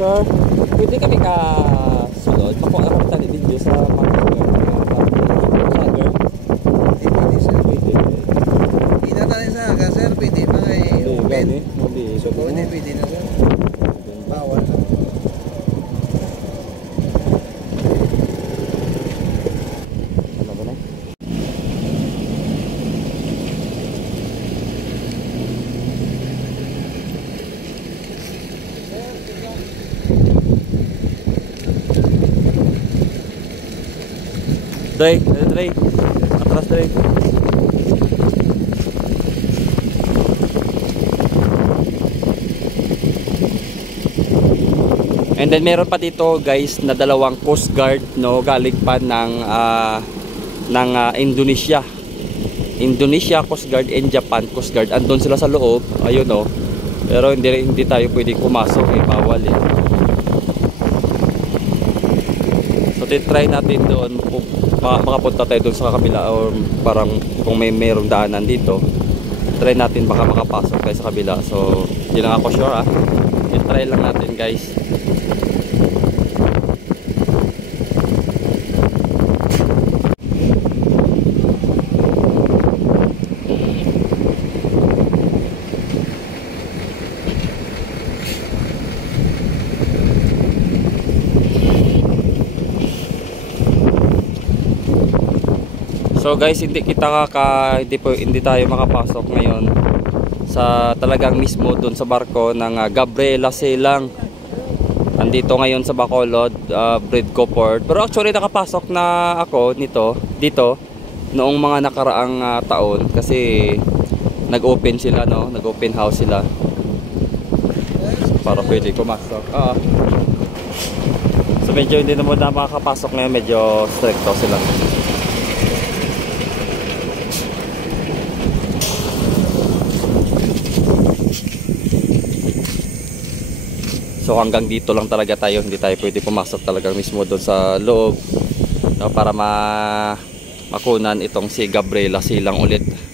sir, pwede kami ka sulod. Makuha ako tali video sa mga pwede. Kita tayo sa aga, sir. Pwede pa kayo. Pwede. Pwede na, sir. Bawal. Ano ba na? Dre, atras Dre. And then meron pa dito guys na dalawang Coast Guard, no, galing pa ng Indonesia. Indonesia Coast Guard and Japan Coast Guard. Andun sila sa loob, ayun no. Pero hindi tayo pwedeng pumasok, bawal eh. So try natin doon kung makapunta tayo doon sa kabila, or parang kung mayroong daanan dito. Try natin baka makapasok tayo sa kabila. So hindi lang ako sure ah. I-try lang natin guys. So guys, hindi tayo makapasok ngayon sa talagang mismo doon sa barko ng Gabriela Silang. Andito ngayon sa Bacolod, Bridco Port. Pero actually nakapasok na ako dito noong mga nakaraang taon kasi nag-open sila, no? Nag-open house sila. Para pwede pumasok. So medyo hindi naman na makakapasok ngayon, medyo stricto sila. So hanggang dito lang talaga tayo, hindi tayo pwede pumasok talagang mismo doon sa loob, no, para makunan itong si Gabriela Silang ulit.